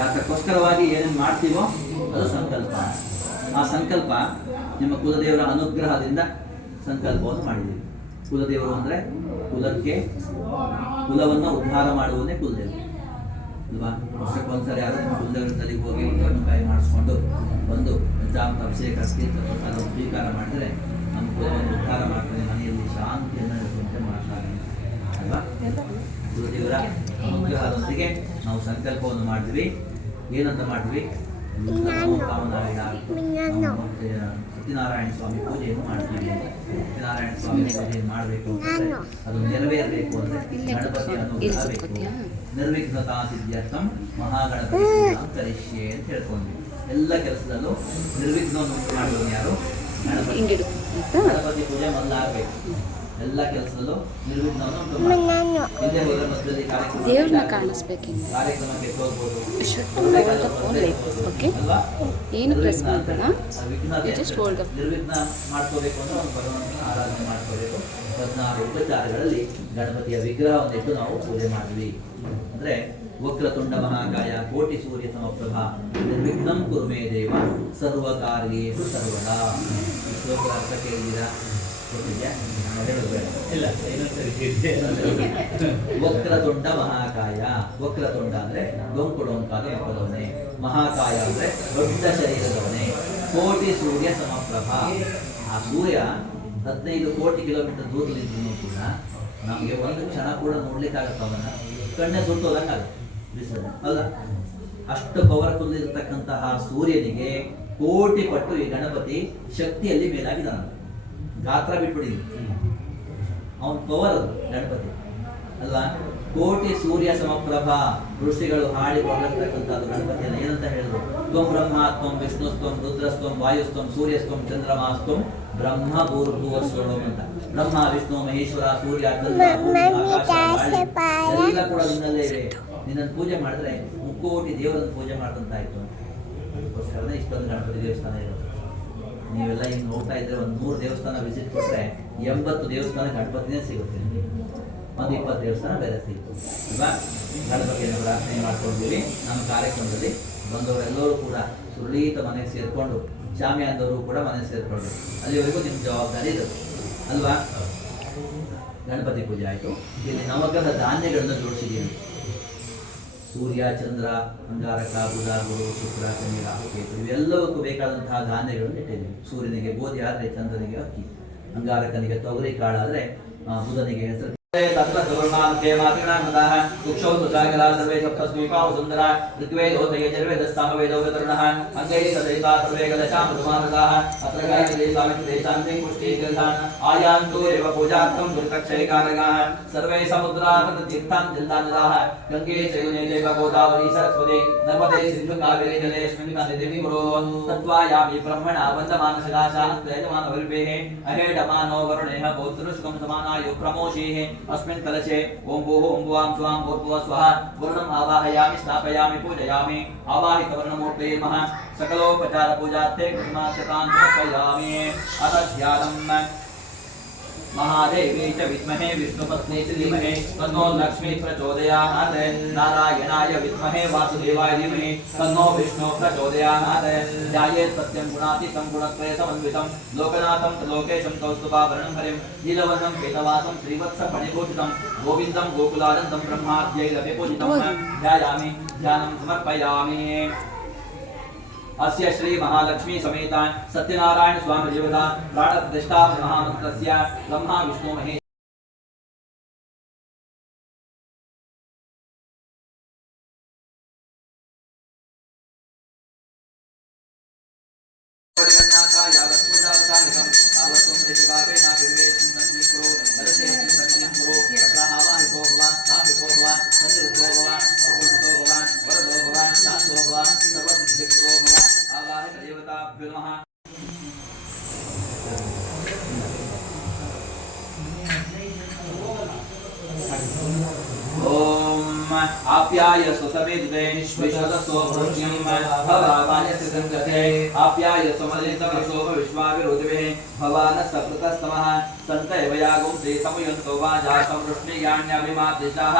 ಯಾತಕ್ಕೋಸ್ಕರವಾಗಿ ಏನೇನು ಮಾಡ್ತೀವೋ ಅದು ಸಂಕಲ್ಪ. ಆ ಸಂಕಲ್ಪ ನಿಮ್ಮ ಕುಲದೇವರ ಅನುಗ್ರಹದಿಂದ ಸಂಕಲ್ಪವನ್ನು ಮಾಡಿದ್ದೀವಿ. ಕುಲದೇವರು ಅಂದರೆ ಕುಲವನ್ನು ಉದ್ಧಾರ ಮಾಡುವುದೇ ಕುಲದೇವರು ಅಲ್ವಾ? ವರ್ಷಕ್ಕೊಂದ್ಸರಿ ಯಾರು ನಿಮ್ಮ ಕುಲದೇವರ ತಲೆಗೆ ಹೋಗಿ ಒಂದು ಹಣ್ಣುಕಾಯಿ ಮಾಡಿಸ್ಕೊಂಡು ಬಂದು ಪಂಚಾಮೃತ ಅಭಿಷೇಕ ತೀರ್ಥವನ್ನು ಸ್ವೀಕಾರ ಮಾಡಿದರೆ ನಮ್ಮ ಕುಲವನ್ನು ಉದ್ಧಾರ ಮಾಡ್ತಾನೆ, ಮನೆಯಲ್ಲಿ ಶಾಂತಿಯನ್ನು ಇರುವಂತೆ ಮಾಡ್ತಾರೆ ಅಲ್ವಾ? ಕುಲದೇವರ ಅನುಗ್ರಹದೊಂದಿಗೆ ನಾವು ಸಂಕಲ್ಪವನ್ನು ಮಾಡಿದ್ವಿ. ಏನಂತ ಮಾಡಿದ್ವಿ? ಸತ್ಯನಾರಾಯಣ ಸ್ವಾಮಿ ಪೂಜೆಯನ್ನು ಮಾಡ್ತೀವಿ. ಸತ್ಯನಾರಾಯಣ ಸ್ವಾಮಿ ಪೂಜೆಯನ್ನು ಮಾಡಬೇಕು ಅಂತಂದ್ರೆ ಅದು ನೆರವೇರಬೇಕು ಅಂದರೆ ಗಣಪತಿ ಅನುಗ್ರಹ ಬೇಕು. ನಿರ್ವಿಘ್ನತಾ ಸಿದ್ಧ್ಯರ್ಥಂ ಮಹಾಗಣಪತಿ ಕರಿಷ್ಯೆ ಅಂತ ಹೇಳ್ಕೊಂಡ್ವಿ. ಎಲ್ಲ ಕೆಲಸದಲ್ಲೂ ನಿರ್ವಿಘ್ನವನ್ನು ಉಂಟು ಮಾಡುವುದು ಯಾರು? ಗಣಪತಿ. ಗಣಪತಿ ಪೂಜೆ ಮೊದಲಾಗಬೇಕು. ಎಲ್ಲ ಕೆಲಸದಲ್ಲೂ ನಿರ್ವಿಘ್ನವನ್ನು ಉಂಟು ಮಧ್ಯದಲ್ಲಿ ಕಾರ್ಯಕ್ರಮಕ್ಕೆ ಹೋಗ್ಬೋದು. ನಿರ್ವಿಘ್ನ ಮಾಡ್ಕೋಬೇಕು ಅಂದ್ರೆ ಒಂದು ಭಗವಂತನ ಆರಾಧನೆ ಮಾಡ್ಕೋಬೇಕು. 16 ಉಪಚಾರಗಳಲ್ಲಿ ಗಣಪತಿಯ ವಿಗ್ರಹವನ್ನು ಇಟ್ಟು ನಾವು ಪೂಜೆ ಮಾಡಿದ್ವಿ. ಅಂದ್ರೆ ವಕ್ರತುಂಡ ಮಹಾಕಾಯ ಕೋಟಿ ಸೂರ್ಯ ಸಮಪ್ರಭಾ ನಿರ್ವಿಘ್ನಂ ಕುರ್ಮೇ ದೇವ ಸರ್ವ ಕಾರ್ಯೇಷು ಸರ್ವದಾ. ಶ್ಲೋಕದ ಅರ್ಥ ಕೇಳಿದ್ದೀರಾ? ವಕ್ರತುಂಡ ಮಹಾಕಾಯ. ವಕ್ರತುಂಡ ಅಂದ್ರೆ ಡೊಂಕುಡೊಂಕಾದ ಮುಖದವನೇ. ಮಹಾಕಾಯ ಅಂದ್ರೆ ದೊಡ್ಡ ಶರೀರದವನೇ. ಕೋಟಿ ಸೂರ್ಯ ಸಮಪ್ರಭಾ. ಆ ಸೂರ್ಯ 15 ಕೋಟಿ ಕಿಲೋಮೀಟರ್ ದೂರದಲ್ಲಿದ್ದು ಕೂಡ ನಮಗೆ ಒಂದು ಕ್ಷಣ ಕೂಡ ನೋಡ್ಲಿಕ್ಕಾಗತ್ತ. ಅವನ್ನ ಕಣ್ಣೆ ಸುಟ್ಟೋದಕ್ಕಾಗತ್ತೆ ಬಿಸಿಲು ಅಲ್ಲ. ಅಷ್ಟು ಪವರ್ಫುಲ್ ಇರತಕ್ಕಂತಹ ಸೂರ್ಯನಿಗೆ ಕೋಟಿ ಪಟ್ಟು ಈ ಗಣಪತಿ ಶಕ್ತಿಯಲ್ಲಿ ಮೇಲಾಗಿದ್ದಾನೆ. ಗಾತ್ರ ಬಿಟ್ಬಿಟ್ಟಿದ್ವಿ, ಅವನ ಪವರ್ ಅದು ಗಣಪತಿ ಅಲ್ವಾ? ಕೋಟಿ ಸೂರ್ಯ ಸಮಪ್ರಭಾ. ಋಷಿಗಳು ಹಾಡಿ ಹೊರತಕ್ಕಂಥದ್ದು ಗಣಪತಿಯನ್ನು ಏನಂತ ಹೇಳಿದ್ರು? ತ್ವಂ ಬ್ರಹ್ಮ, ತ್ವಂ ವಿಷ್ಣು, ತ್ವಂ ರುದ್ರಸ್ತ್ವಂ ವಾಯುಸ್ತ್ವಂ ಸೂರ್ಯಸ್ತ್ವಂ ಚಂದ್ರಮಾಸ್ತ್ವಂ ಬ್ರಹ್ಮ ಭೂರ್ಭುವಸ್ವಂ ಅಂತ. ಬ್ರಹ್ಮ, ವಿಷ್ಣು, ಮಹೇಶ್ವರ, ಸೂರ್ಯ, ಚಂದ್ರ, ಎಲ್ಲ ಕೂಡ ನಿನ್ನಲ್ಲೇ ಇವೆ. ನಿನ್ನನ್ನು ಪೂಜೆ ಮಾಡಿದ್ರೆ 3 ಕೋಟಿ ದೇವರನ್ನು ಪೂಜೆ ಮಾಡಿದಂತಾಯ್ತು. ಅದಕ್ಕೋಸ್ಕರನೇ ಇಷ್ಟೊಂದು ಗಣಪತಿ ದೇವಸ್ಥಾನ ಇರೋದು. ನೀವೆಲ್ಲ ಹಿಂಗೆ ನೋಡ್ತಾ ಇದ್ರೆ ಒಂದು 100 ದೇವಸ್ಥಾನ ವಿಸಿಟ್ ಕೊಟ್ಟರೆ 80 ದೇವಸ್ಥಾನ ಗಣಪತಿನೇ ಸಿಗುತ್ತೆ. ಒಂದು 20 ದೇವಸ್ಥಾನ ಬೇರೆ ಸಿಗುತ್ತೆ ಅಲ್ವಾ? ಗಣಪತಿಯನ್ನು ಪ್ರಾರ್ಥನೆ ಮಾಡ್ಕೊಂಡಿದ್ದೀವಿ. ನಮ್ಮ ಕಾರ್ಯಕ್ರಮದಲ್ಲಿ ಬಂದವರೆಲ್ಲರೂ ಕೂಡ ಸುರಳೀತ ಮನೆಗೆ ಸೇರಿಕೊಂಡು, ಶಾಮಿಯಾನದವರು ಕೂಡ ಮನೆಗೆ ಸೇರಿಕೊಂಡು, ಅಲ್ಲಿವರೆಗೂ ನಿಮ್ಮ ಜವಾಬ್ದಾರಿ ಇರುತ್ತೆ ಅಲ್ವಾ? ಗಣಪತಿ ಪೂಜೆ ಆಯಿತು. ಇಲ್ಲಿ ನವಗ್ರಹ ಧಾನ್ಯಗಳನ್ನು ಜೋಡಿಸಿದ್ದೀವಿ. ಸೂರ್ಯ, ಚಂದ್ರ, ಅಂಗಾರಕ, ಬುಧ, ಗುರು, ಶುಕ್ರ, ಶನಿ, ರಾಹು, ಕೇತು ಇವೆಲ್ಲವಕ್ಕೂ ಬೇಕಾದಂತಹ ಧಾನ್ಯಗಳನ್ನು ಇಟ್ಟಿದ್ದೀವಿ. ಸೂರ್ಯನಿಗೆ ಗೋಧಿ ಆದರೆ ಚಂದ್ರನಿಗೆ ಅಕ್ಕಿ, ಅಂಗಾರಕನಿಗೆ ತೊಗರಿ ಕಾಳಾದರೆ ಬುಧನಿಗೆ ಹೆಸರು. तत्र सुवर्णान्ते मातृणामतः कुक्षौ सुजागरा सर्वे सप्तस्वीपाव सुन्दरा ऋग्वेदोदये जर्वेदस्सामवेदो वितरणः अङ्गैः सदैता सर्वे गदशामृतमानताः अत्र गायत्री स्वामित्रेशान्ते पुष्टिकीर्तान् आयान्तु एव पूजार्थं दुर्गक्षयकारकाः सर्वे समुद्राततीर्थां जलदानदाः गङ्गे चैने चैव गोदावरी सरस्वती नर्मदे सिन्धु कावेरी जलेऽस्मिन् सन्निधिं कुरु तत्त्वायामि ब्रह्मणा वन्दमानसदाशानस्त्रयजमानवल्पेः अहेडमानो वरुणेः पौत्रशुकं समानायु प्रमोषेः अस्मिन् कलशे ओं भूः ओं भुवां स्वां भूर्भुवः स्वः वरुणम् आवाहयामि स्थापयामि पूजयामि आवाहितवर्णमूर्तये नमः सकलोपचार पूजार्थे कुसुमाक्षतां समर्पयामि अथ ध्यानम् महादेवी च विद्महे विष्णुपत्नी च धीमहि तन्नो लक्ष्मी प्रचोदयात् नारायणाय विद्महे वासुदेवाय धीमहि तन्नो विष्णु प्रचोदयात् ध्यायेत् सत्यं गुणातीतं गुणत्रय समन्वितं लोकनाथं लोकेशं कौस्तुभाभरणं हरिं नीलवर्णं केतवासं श्रीवत्सफणिभूषितं गोविन्दं गोकुलानन्दं ब्रह्माद्यैरपि पूजितं ध्यायामि ध्यानं समर्पयामि। अस्य श्री महालक्ष्मी समेत सत्यनारायण स्वामी देवता प्राण प्रतिष्ठा महामंत्रस्य ब्रह्मा विष्णु महेश आप्याय सुसमेद्वे विश्वतसो भृष्यं भवावान्यस्य संगते आप्याय सुमलितमसोम विश्वाविरोधिभिः भवानस्तकृतस्तमः सन्तयवयागुं श्रीसमयन्तो वाजा संवृष्णियान्यभिमादिशाः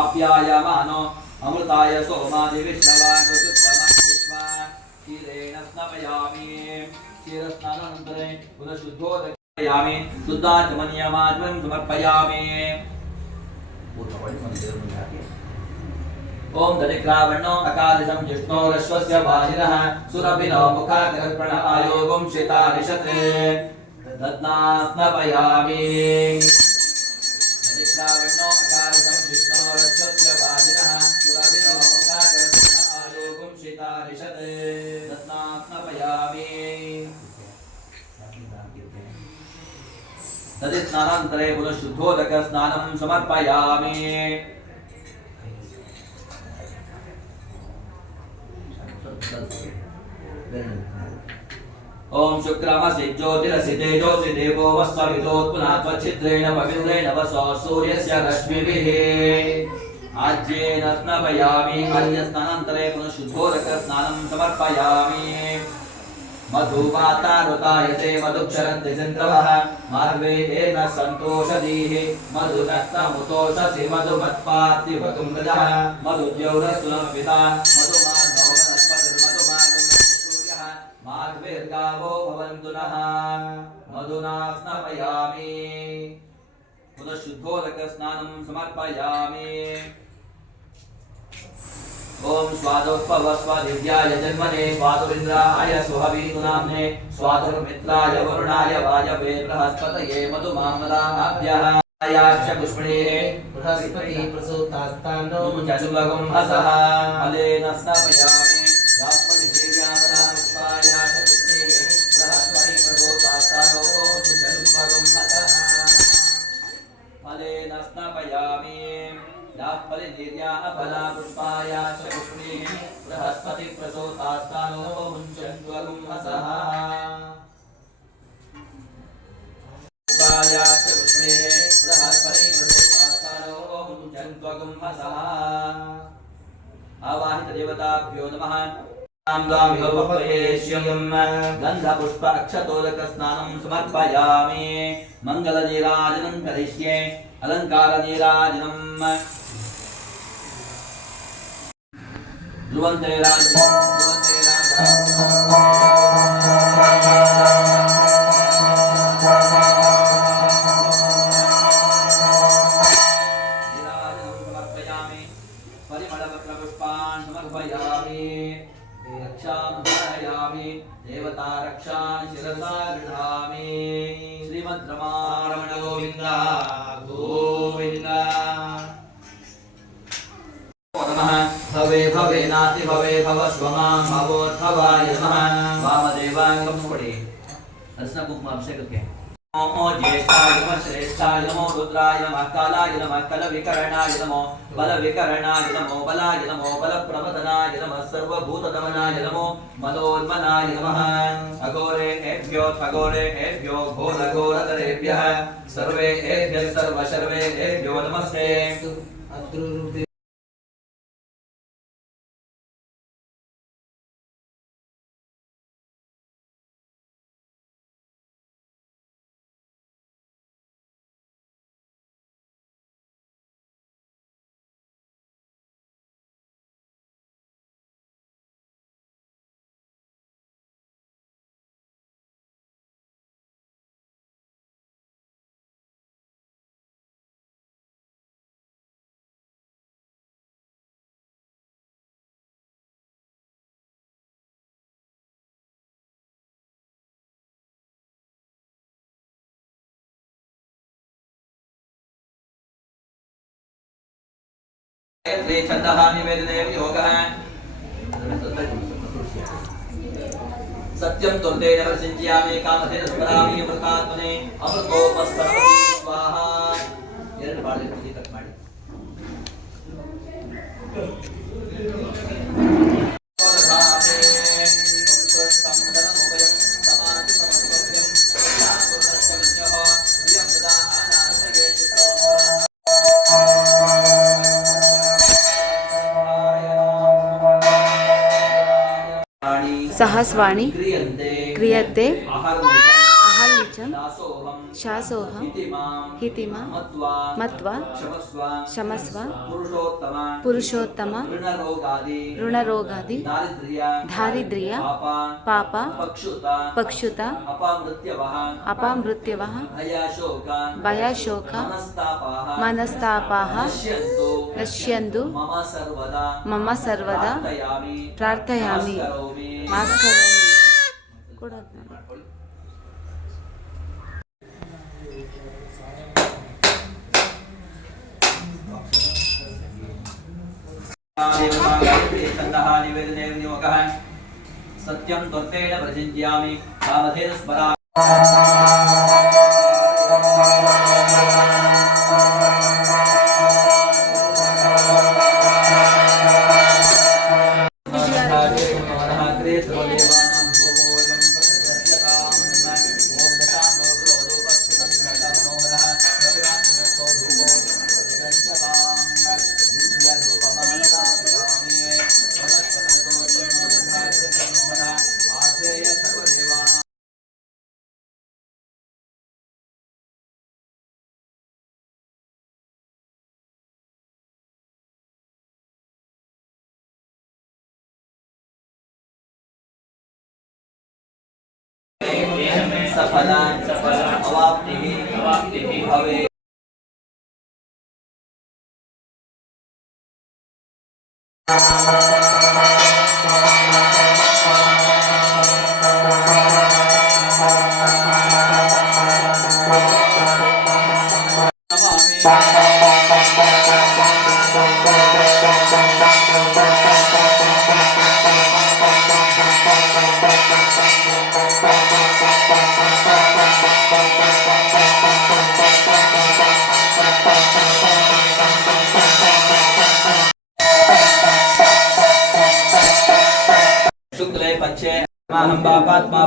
आप्यायमानो अमृताय सोमादि विष्णवानुत्तमस्त्वा क्षीरेण स्नापयामि क्षीरस्नानानन्तरे पुनः शुद्धोदकयामि शुद्धाचमनीयमाचमनं समर्पयामि ओम दरिद्रावण्णो अकालिशं जिष्णोरश्वस्य वाजिनः सुरभिनो मुखाकर्पण आयोगं शितारिषते दत्नास्नपयामि दरिद्रावण्णो अकालिशं जिष्णोरश्वस्य वाजिनः सुरभिनो मुखाकर्पण आयोगं शितारिषते दत्नास्नपयामि तदिस्नानान्तरे पुनः शुद्धोदक स्नानं समर्पयामि ओम शुक्रमसि ज्योतिरसि तेजोसि देवो वस्वविदोत्पुनात्वच्छिद्रेण पवित्रेण वसो सूर्यस्य रश्मिभिः आज्येन स्नापयामि आज्यस्नानान्तरे पुनः शुद्धोदक स्नानं समर्पयामि मधुमातारुतायते मधुक्षरन्ति चन्द्रवः मार्वेण सन्तोषदीः मधुनक्तमुतोषसि मधुमत्पार्थिवतुं गजः मधुद्यौरस्तुनपिता मधुमानौ वनस्पतिर्मधुमागं सूर्यः मार्वेर्गावो भवन्तु नः मधुना स्नापयामि पुनः शुद्धोदक स्नानं समर्पयामि ओम स्वादोत्पवस्वादिव्याय जन्मने स्वादुरिन्द्राय सुहवीतु नाम्ने स्वादुर्मित्राय वरुणाय वायवे बृहस्पतये मधुमामदाभ्यः आयाश्च पुष्पिणेः बृहस्पति प्रसूतास्तानो मुञ्चुलगुं हसः फलेन स्नापयामि गास्पतिदेव्यामदा पुष्पाय च पुष्पिणेः बृहस्पति प्रसूतास्तानो मुञ्चुलगुं हसः फलेन स्नापयामि दाफलिर्या अपला पुष्पाय च पुष्पिणेः बृहस्पति प्रसूतास्तानो मुञ्चन्त्वगुं हसः पुष्पाय च पुष्पिणेः बृहस्पति प्रसूतास्तानो मुञ्चन्त्वगुं हसः आवाहित देवताभ्यो नमः गन्धपुष्प अक्षतोदक स्नानं समर्पयामि मङ्गलनीराजनं करिष्ये अलङ्कारनीराजनं ध्रुवन्ते राज्यं ध्रुवन्ते नीराजनं समर्पयामि परिमलपत्रपुष्पान् समर्पयामि रक्षां धारयामि देवता रक्षां शिरसा गृह्णामि श्रीमद्रमारमण गोविन्द गोविन्द नमः भवे भवे नाति भवे भव स्वमां भवोद्भवाय नमः वामदेवाङ्गं स्फुटे अर्चना कुंकुम अभिषेकಕ್ಕೆ नमो ज्येष्ठाय नमः श्रेष्ठाय नमो रुद्राय नमः कालाय नमः कलविकरणाय नमो बलविकरणाय नमो बलाय नमो बलप्रवदनाय नमः सर्वभूतदमनाय नमो मनोन्मनाय नमः अघोरेभ्यो घोरघोरतरेभ्यः सर्वेभ्यः सर्वशर्वेभ्यो नमस्ते छन्दः निवेदने योगः सत्यं तुर्तेन प्रसिञ्चयामि कामधेन स्मरामि अमृतात्मने अमृतोपस्मरति स्वाहा ಎರಡು ಬಾಳೆ ತುದಿ ಕಟ್ ಮಾಡಿ सहस्वाणी क्रियते अहल् ದಾಸೋಹಂ ಶಾಸೋಹಂ ಹಿತಿಮಾಂ ಮತ್ವಾ ಶಮಸ್ವ ಪುರುಷೋತ್ತಮ ಋಣರೋಗಾದಿ ದಾರಿದ್ರ್ಯ ಪಾಪ ಪಕ್ಷುತ ಅಪಾಮೃತ್ಯವಃ ಭಯಶೋಕ ಮನಸ್ತಾಪಾಃ ನಶ್ಯಂತು ಮಮ ಸರ್ವದಾ ಪ್ರಾರ್ಥಯಾಮಿ ಮಾಸ್ಕರೋಮಿ. सत्यं त्वत्तेन प्रचिन्त्यामि कामधेन स्मरा सफला अवाप्तिः भवेत्. शुक्ले पक्षे माहं पापात्मा